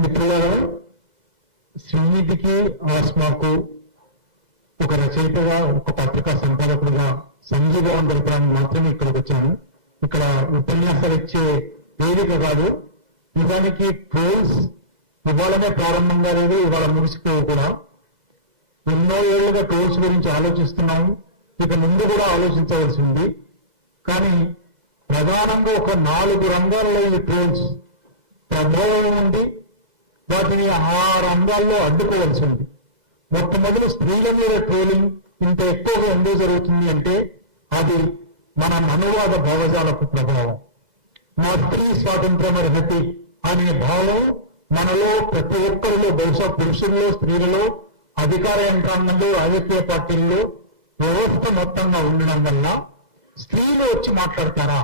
మిత్రులారా, శ్రీనిధికి ఆస్మాకు ఒక రచయితగా, ఒక పత్రికా సంపాదకుడిగా సంజీవనం జరపడానికి మాత్రమే ఇక్కడికి వచ్చాను. ఇక్కడ ఉపన్యాసాలు ఇచ్చే వేదిక కాదు. నిజానికి ట్రోల్స్ ఇవాళనే ప్రారంభంగా లేదు, ఇవాళ ముగిసిపోయి కూడా ఎన్నో ఏళ్లుగా ట్రోల్స్ గురించి ఆలోచిస్తున్నాము. ఇక ముందు కూడా ఆలోచించవలసి ఉంది. కానీ ప్రధానంగా ఒక 4 రంగాల్లో ఈ ట్రోల్స్ ప్రభావం ఉంది. వాటిని ఆ రంగాల్లో అడ్డుకోవాల్సి ఉంది. మొట్టమొదటి స్త్రీల మీద ట్రోలింగ్ ఇంత ఎక్కువగా ఎందుకు జరుగుతుంది అంటే అది మన మనువాద భావజాలకు ప్రభావం. మా స్త్రీ స్వాతంత్రం అర్హతి అనే భావం మనలో ప్రతి ఒక్కరిలో, బహుశా పురుషుల్లో, స్త్రీలలో, అధికార యంత్రాంగంలో, రాజకీయ పార్టీల్లో, వ్యవస్థ మొత్తంగా ఉండడం వల్ల స్త్రీలు వచ్చి మాట్లాడతారా,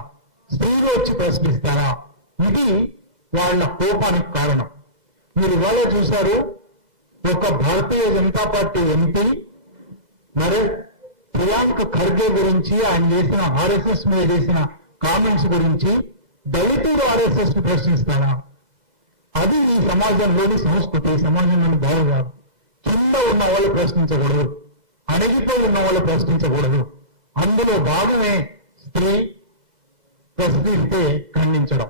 స్త్రీలు వచ్చి ప్రశ్నిస్తారా, ఇది వాళ్ళ కోపానికి కారణం. మీరు ఇవాళ చూశారు, ఒక భారతీయ జనతా పార్టీ ఎంపీ మరి ప్రియాంక ఖర్గే గురించి, ఆయన చేసిన ఆర్ఎస్ఎస్ మీద చేసిన కామెంట్స్ గురించి దళితులు ఆర్ఎస్ఎస్ ను ప్రశ్నిస్తారా? అది ఈ సమాజంలోని సంస్కృతి, సమాజంలోని భావజాలం. కింద ఉన్న వాళ్ళు ప్రశ్నించకూడదు, అణగిపోయి ఉన్న వాళ్ళు ప్రశ్నించకూడదు. అందులో భాగమే స్త్రీ ప్రశ్నిస్తే ఖండించడం.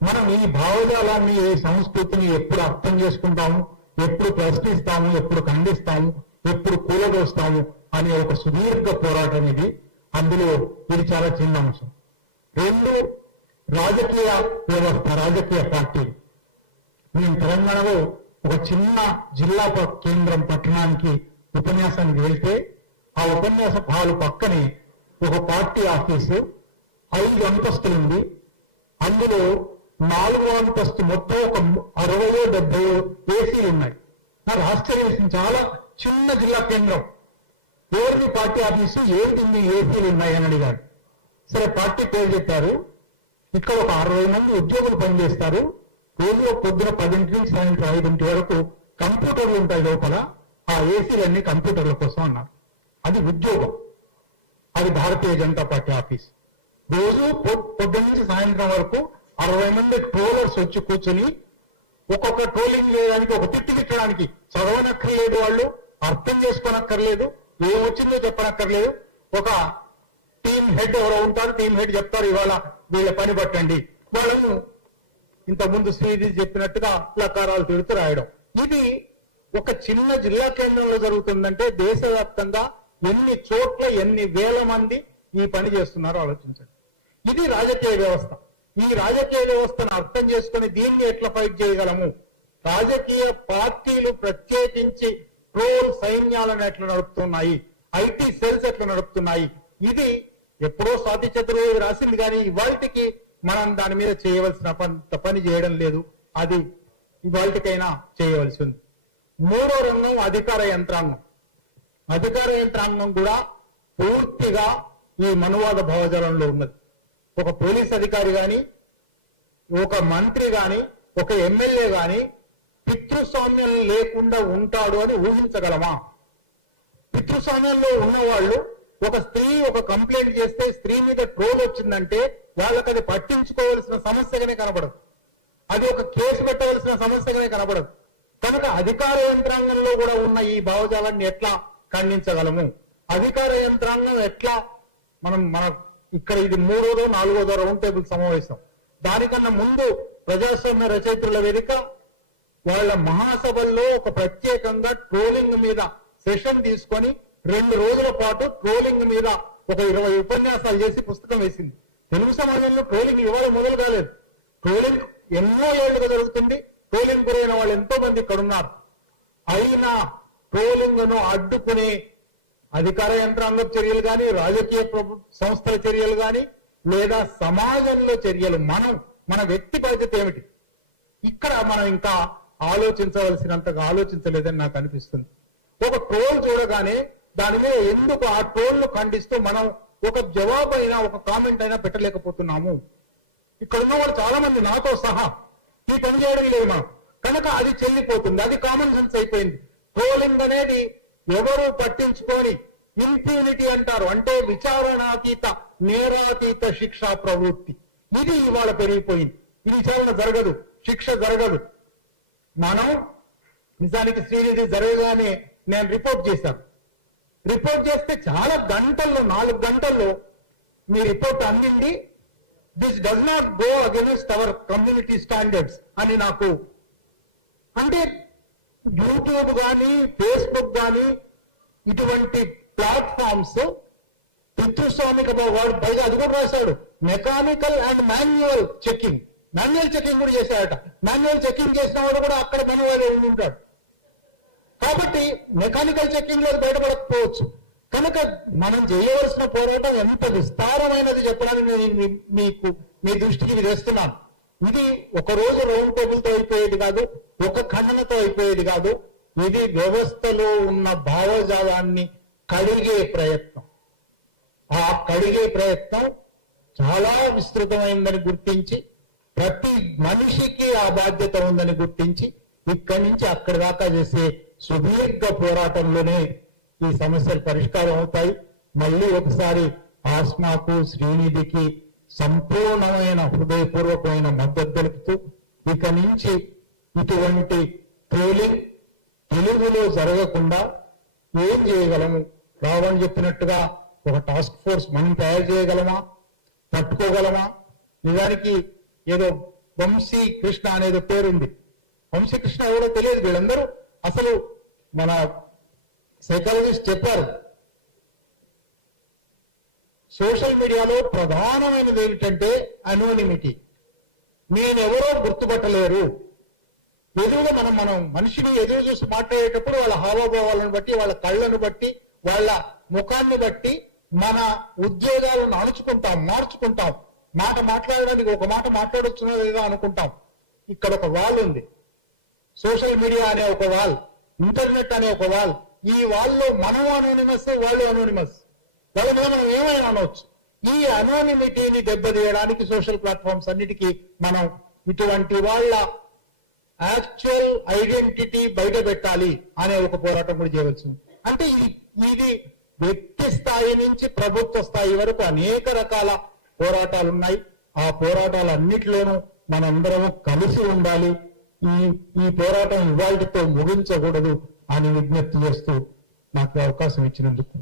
మనం ఈ భావజాలాన్ని, ఈ సంస్కృతిని ఎప్పుడు అర్థం చేసుకుంటాము, ఎప్పుడు ప్రశ్నిస్తాము, ఎప్పుడు ఖండిస్తాము, ఎప్పుడు కూలదోస్తాము అనే ఒక సుదీర్ఘ పోరాటం ఇది. అందులో ఇది చాలా చిన్న అంశం. 2, రాజకీయ వ్యవస్థ, రాజకీయ పార్టీ. నేను తెలంగాణలో ఒక చిన్న జిల్లా కేంద్రం పట్టణానికి ఉపన్యాసానికి వెళ్తే ఆ ఉపన్యాస హాలు పక్కనే ఒక పార్టీ ఆఫీసు 5 అంతస్తులు ఉంది. అందులో 4వ అంతస్తు మొత్తం ఒక 60-70 ఏసీలు ఉన్నాయి. నాకు ఆశ్చర్యం వేసింది. చాలా చిన్న జిల్లా కేంద్రం, ఎవరిది పార్టీ ఆఫీసు, ఏంటి ఏసీలు ఉన్నాయి అని అడిగాడు. సరే, పార్టీ పేరు చెప్పారు. ఇక్కడ ఒక 60 మంది ఉద్యోగులు పనిచేస్తారు. రోజు పొద్దున 10 నుంచి సాయంత్రం 5 వరకు కంప్యూటర్లు ఉంటాయి లోపల. ఆ ఏసీలన్నీ కంప్యూటర్ల కోసం అన్నారు. అది ఉద్యోగం, అది భారతీయ జనతా పార్టీ ఆఫీస్. రోజు పొద్దున నుంచి సాయంత్రం వరకు 60 మంది ట్రోలర్స్ వచ్చి కూర్చొని ఒక్కొక్క ట్రోలింగ్ చేయడానికి, ఒక తిట్టి తిట్టడానికి చదవనక్కర్లేదు, వాళ్ళు అర్థం చేసుకోనక్కర్లేదు, ఏమొచ్చిందో చెప్పనక్కర్లేదు. ఒక టీమ్ హెడ్ ఎవరో ఉంటారు, టీమ్ హెడ్ చెప్తారు, ఇవాళ వీళ్ళ పని పట్టండి. వాళ్ళను ఇంతకుముందు శ్రీది చెప్పినట్టుగా లకారాలు తిడుతూ రాయడం. ఇది ఒక చిన్న జిల్లా కేంద్రంలో జరుగుతుందంటే దేశవ్యాప్తంగా ఎన్ని చోట్ల ఎన్ని వేల మంది ఈ పని చేస్తున్నారో ఆలోచించండి. ఇది రాజకీయ వ్యవస్థ. ఈ రాజకీయ వ్యవస్థను అర్థం చేసుకుని దీన్ని ఎట్లా ఫైట్ చేయగలము? రాజకీయ పార్టీలు ప్రత్యేకించి ట్రోల్ సైన్యాలను ఎట్లా నడుపుతున్నాయి, ఐటీ సెల్స్ ఎట్లా నడుపుతున్నాయి, ఇది ఎప్పుడో స్వాతి చతుర్వేది రాసింది. కానీ ఇవాళకి మనం దాని మీద చేయవలసిన పని చేయడం లేదు. అది ఇవాళకైనా చేయవలసి ఉంది. 3వ రంగం అధికార యంత్రాంగం. అధికార యంత్రాంగం కూడా పూర్తిగా ఈ మనువాద భావజాలంలో ఉన్నది. ఒక పోలీస్ అధికారి కానీ, ఒక మంత్రి కానీ, ఒక ఎమ్మెల్యే కానీ పితృస్వామ్యం లేకుండా ఉంటాడు అని ఊహించగలమా? పితృస్వామ్యంలో ఉన్నవాళ్ళు ఒక స్త్రీ ఒక కంప్లైంట్ చేస్తే, స్త్రీ మీద ట్రోల్ వచ్చిందంటే వాళ్ళకి అది పట్టించుకోవాల్సిన సమస్యగానే కనబడదు, అది ఒక కేసు పెట్టవలసిన సమస్యగానే కనబడదు. కనుక అధికార యంత్రాంగంలో కూడా ఉన్న ఈ భావజాలాన్ని ఎట్లా ఖండించగలము? అధికార యంత్రాంగం ఎట్లా మన ఇక్కడ ఇది 3వ 4వ రౌండ్ టేబుల్ సమావేశం. దానికన్నా ముందు ప్రజాస్వామ్య రచయితల వేదిక వాళ్ళ మహాసభల్లో ఒక ప్రత్యేకంగా ట్రోలింగ్ మీద సెషన్ తీసుకొని 2 రోజుల పాటు ట్రోలింగ్ మీద ఒక 20 ఉపన్యాసాలు చేసి పుస్తకం వేసింది. తెలుగు సమాజంలో ట్రోలింగ్ ఇవాళ మొదలు కాలేదు. ట్రోలింగ్ ఎన్నో ఏళ్లుగా జరుగుతుంది. ట్రోలింగ్ గురైన వాళ్ళు ఎంతో మంది ఇక్కడ ఉన్నారు. అయినా ట్రోలింగ్ ను అడ్డుకునే అధికార యంత్రాంగ చర్యలు కానీ, రాజకీయ సంస్థల చర్యలు కానీ, లేదా సమాజంలో చర్యలు, మన వ్యక్తి పరిస్థితి ఏమిటి? ఇక్కడ మనం ఇంకా ఆలోచించవలసినంతగా ఆలోచించలేదని నాకు అనిపిస్తుంది. ఒక ట్రోల్ చూడగానే దాని మీద ఎందుకు ఆ ట్రోల్ ను ఖండిస్తూ మనం ఒక జవాబు అయినా, ఒక కామెంట్ అయినా పెట్టలేకపోతున్నాము? ఇక్కడ ఉన్న వాళ్ళు చాలా మంది నాతో సహా ఈ పని చేయడం లేదు మనం. కనుక అది చెల్లిపోతుంది, అది కామన్ సెన్స్ అయిపోయింది. ట్రోలింగ్ అనేది ఎవరు పట్టించుకొని ఇంప్యూనిటీ అంటారు, అంటే విచారణాతీత, నేరాతీత శిక్షా ప్రవృత్తి. ఇది ఇవాళ పెరిగిపోయింది. ఈ విచారణ జరగదు, శిక్ష జరగదు. మనం నిజానికి శ్రీనిధి జరగగానే నేను రిపోర్ట్ చేశాను. రిపోర్ట్ చేస్తే చాలా గంటల్లో 4 గంటల్లో మీ రిపోర్ట్ అందింది. This does not go against our community standards అని నాకు, అంటే యూట్యూబ్ కానీ ఫేస్బుక్ కానీ ఇటువంటి ప్లాట్ఫామ్స్ పితృస్వామిక వాడు పైగా అది కూడా రాశాడు, mechanical and manual checking. Manual checking కూడా చేశాడట. మాన్యువల్ చెకింగ్ చేసిన వాడు కూడా అక్కడ మనవాళ్ళు ఉంటాడు. కాబట్టి మెకానికల్ చెకింగ్ లో బయటపడకపోవచ్చు. కనుక మనం చేయవలసిన పోరాటం ఎంత విస్తారమైనది చెప్పడానికి నేను మీకు మీ దృష్టికి తెస్తున్నాను. ఇది ఒక రోజు రౌండ్ టేబుల్ తో అయిపోయేది కాదు, ఒక ఖండనతో అయిపోయేది కాదు. ఇది వ్యవస్థలో ఉన్న భావజాలాన్ని కడిగే ప్రయత్నం. ఆ కడిగే ప్రయత్నం చాలా విస్తృతమైందని గుర్తించి, ప్రతి మనిషికి ఆ బాధ్యత ఉందని గుర్తించి, ఇక్కడి నుంచి అక్కడి దాకా చేసే సుదీర్ఘ పోరాటంలోనే ఈ సమస్యలు పరిష్కారం అవుతాయి. మళ్ళీ ఒకసారి ఆస్మాకు, శ్రీనిధికి సంపూర్ణమైన హృదయపూర్వకమైన మద్దతు తెలుపుతూ, ఇక నుంచి ఇటువంటి ట్రోలింగ్ తెలుగులో జరగకుండా ఏం చేయగలము? రావణ్ చెప్పినట్టుగా ఒక టాస్క్ ఫోర్స్ మనం తయారు చేయగలమా? పట్టుకోగలమా? నిజానికి ఏదో వంశీ కృష్ణ అనేది పేరుంది. వంశీ కృష్ణ ఎవరో తెలియదు. వీళ్ళందరూ అసలు మన సైకాలజిస్ట్ చెప్పారు, సోషల్ మీడియాలో ప్రధానమైనది ఏమిటంటే అనోనిమిటీ. నేనెవరో గుర్తుపట్టలేరు. ఎదురుగా మనం మనిషిని ఎదురు చూసి మాట్లాడేటప్పుడు వాళ్ళ హావభావాలను బట్టి, వాళ్ళ కళ్ళను బట్టి, వాళ్ళ ముఖాన్ని బట్టి మన ఉద్యోగాలను అణుచుకుంటాం, మార్చుకుంటాం. మాట్లాడడానికి ఒక మాట మాట్లాడొచ్చునో లేదో అనుకుంటాం. ఇక్కడ ఒక వాల్ ఉంది, సోషల్ మీడియా అనే ఒక వాల్, ఇంటర్నెట్ అనే ఒక వాల్. ఈ వాల్లో మనం అనోనిమస్, వాళ్ళు అనోనిమస్. వాళ్ళ మీద మనం ఏమైనా అనవచ్చు. ఈ అనోనిమిటీని దెబ్బతీయడానికి సోషల్ ప్లాట్ఫామ్స్ అన్నిటికీ మనం ఇటువంటి వాళ్ళ యాక్చువల్ ఐడెంటిటీ బయట పెట్టాలి అనే ఒక పోరాటం కూడా చేయవలసింది. అంటే ఇది వ్యక్తి స్థాయి నుంచి ప్రభుత్వ స్థాయి వరకు అనేక రకాల పోరాటాలు ఉన్నాయి. ఆ పోరాటాలన్నిటిలోనూ మనందరము కలిసి ఉండాలి. ఈ పోరాటం ఇవాళతో ముగించకూడదు అని విజ్ఞప్తి చేస్తూ నాకు అవకాశం ఇచ్చినందుకు